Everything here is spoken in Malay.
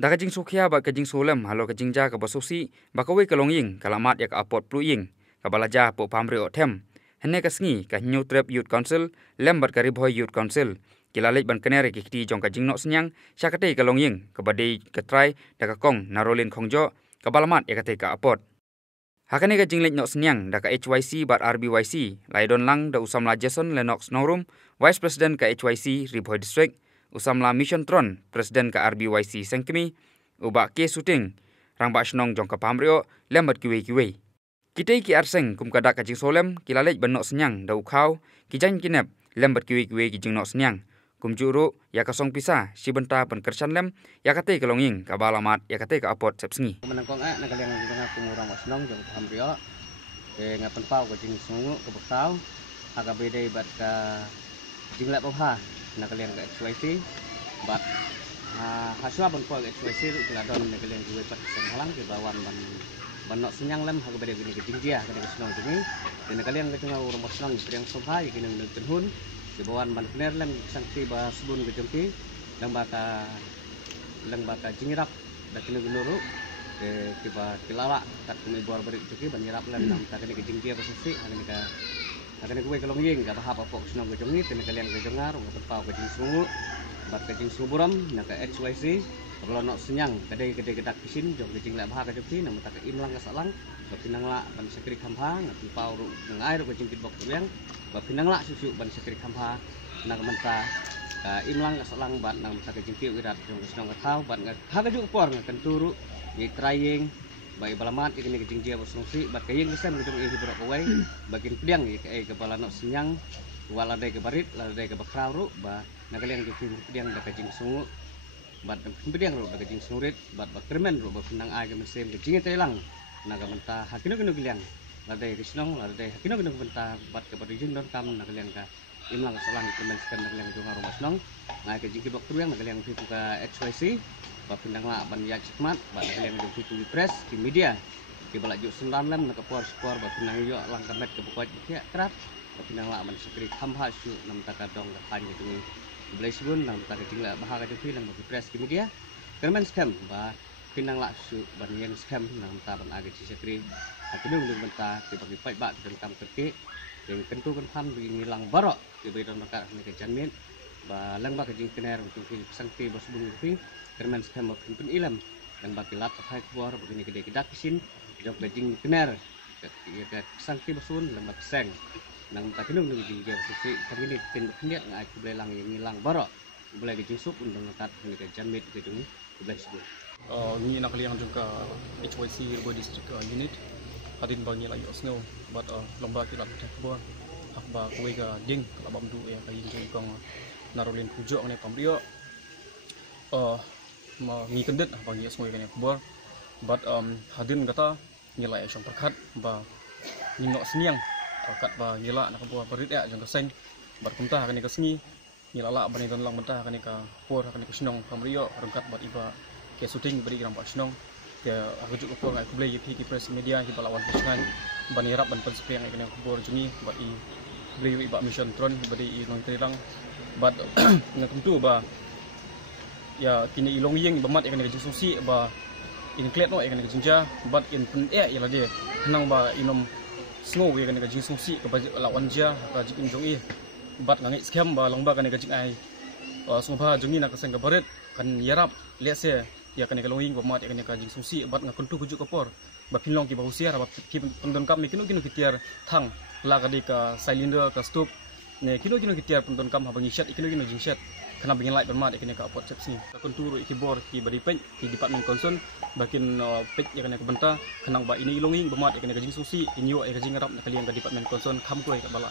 Da kajing sukhia ba kajing solem halo kajing ja ka basosi ba kawe kalong ying kalamat ya ka apot plu ying ka balaja po pamri o them hene ka sngi ka new trap youth council lembat ka riboy youth council kilalit ban kenere ki ti jong kajing nok senyang syakate kalong ying ka badai ka try da ka kong narolin khongjo ka balamat ya ka te ka apot hakane ka jinglet nok senyang da ka HYC bat RBYC laidon lang da usamla Jason Lennox Norum vice president ka HYC riboy district usamla mission tron presiden ka RBYC Sengkemi ubak ke shooting rangba snong jong ka pamrio lembat kiwe kitei ki arseng kum kada kajing solem kilalej benok senyang dau khau kijan kinep lembat kiwe ki jing nok senyang kum juru ya kasong pisa si benta penkersan lem ya kate kelonging ka balamat ya kate ka apot sepsngi menangkong na kaliang nga kumurang wasnong jong pamrio ke ngapen pau ka jing sungu ka betau aga bedai bat ka jinglat bawha na kaliang ka HYC bat haswa ban ko HYC ru kiladon na kaliang juwe pat senghalang ke bawan ban senyang lem haga bedai gini ke jingjia ka senong jingi na kaliang ka tunga urang wasnong priang sobha ya kinang tenhun ke bawan ban kner lem sangti ba subun ke jongki lang baka jingirap da kinang gunuru ke ba kilala kat kumi bor berik jongki ban yirap lem nam ta kini ke jingjia basisi hagani ka akan kuwe kalong yeng ka bahapa pok senong ke jongi ten kalian ke jongar ngapet pau ke jing sungu bat ke jing suburam na ka HYC kalau nok senyang kedai gedak kisin jong ke jing la bahaka jongki nam ta ke imlang ka salang ba pinang la ban sekri khamha ngapet pau ru ngai ru ke jing pitbok tuang ba pinang la susu ban sekri khamha na ka menta ka imlang ka salang bat nam ta ke jing pi wirat jong senong ka thau bat ha ka ju por ngakan turu ni trying bai balamat ikini kejing dia bosongsi bat kayeng kesem gedung ihi berok away bagian pedang ke kepala nok senyang wala dai ke barit la dai ke bakrau ru ba nakaliang ke pedang da kejing sungu bat pedang ru da kejing surit bat bakremen ru ba pinang ai ke mesem kejing telang naga menta hakino kino giliang la dai risnong la dai hakino kino menta bat ke barijin don kam nakaliang ka imlang salang kemen sekan nakaliang jonga rumah senong ngai kejing kibok tuang nakaliang pitu ka HYC pinang la ban ya cikmat ban kalian dong pitu di press di media di balak juk sendan lem nak por ba pinang yo lang kamet ke pokok ya kerap ba pinang la ban sekri khamha su nam ta ka dong ka pan gitu ni blai subun nam ta ka jingla baha ka di lang di press di media kermen scam ba pinang la su ban yen scam nam ta ban age ci sekri akidung dong benta ke bagi pai ba dan kam kerke yang kentu kan ham di ngilang barok di bedon ka ni ke janmin ba lang ba ka jing kener untuk sangti bos bung pi kermen scam pun ilam yang baki lat pakai keluar begini gede gedak kisin jok bejing kener ke sangti bosun lembat seng nang tak kinung nung jingga sisi begini tin bekniat ngai ku belang yang ngilang barok boleh dijusuk undang nakat ni ke janmit ke dung boleh sebut ni nak liang jungka HYC Riboy District unit hadin bangi lagi osno bat lomba kilat kebuan akba kuwe ga ding kalabam du ya kayin jungkang narolin pujo ne pamrio ngi kendet bagi semua yang kubur but hadin kata nilai yang perkat ba ninok senyang kat ba gila nak buat berit ya jang keseng bar kumta akan ke sengi ngilala bani don lang mentah akan ke pur akan ke senong pamrio rengkat buat iba ke shooting beri rampak senong ke aku juga kubur aku beli ki press media ki balawan pesangan bani rap ban pensep yang akan kubur jungi buat i beli iba mission tron beri i non terang but ngatentu ba ya kini ilong yeng bamat ikan ke susi ba in klet no ikan ke jinja bat in pen ya dia kenang ba inom snow ikan ke susi ke lawan ja ka jikin jong i bat ngangi scam ba longba kan ke jing ai sumba jongi nak seng ke baret kan yarap lihat se ya kan ke longing bamat ikan ke susi bat ngakuntu kujuk kapor ba pinlong ki ba usia ba ki pendon kam kino kitiar thang la ka di ka cylinder ka stop ne kino kitiar pendon kam ha bangi shat kino jing shat kena bingin light bermat ikini ka apot sepsi takun turu ikibor ki bari pen ki department concern bakin pet ya kena kebenta kenang ba ini ilonging bermat ikini ka jing susi inyo ka jing rap nak kalian ka department concern kam ko ka bala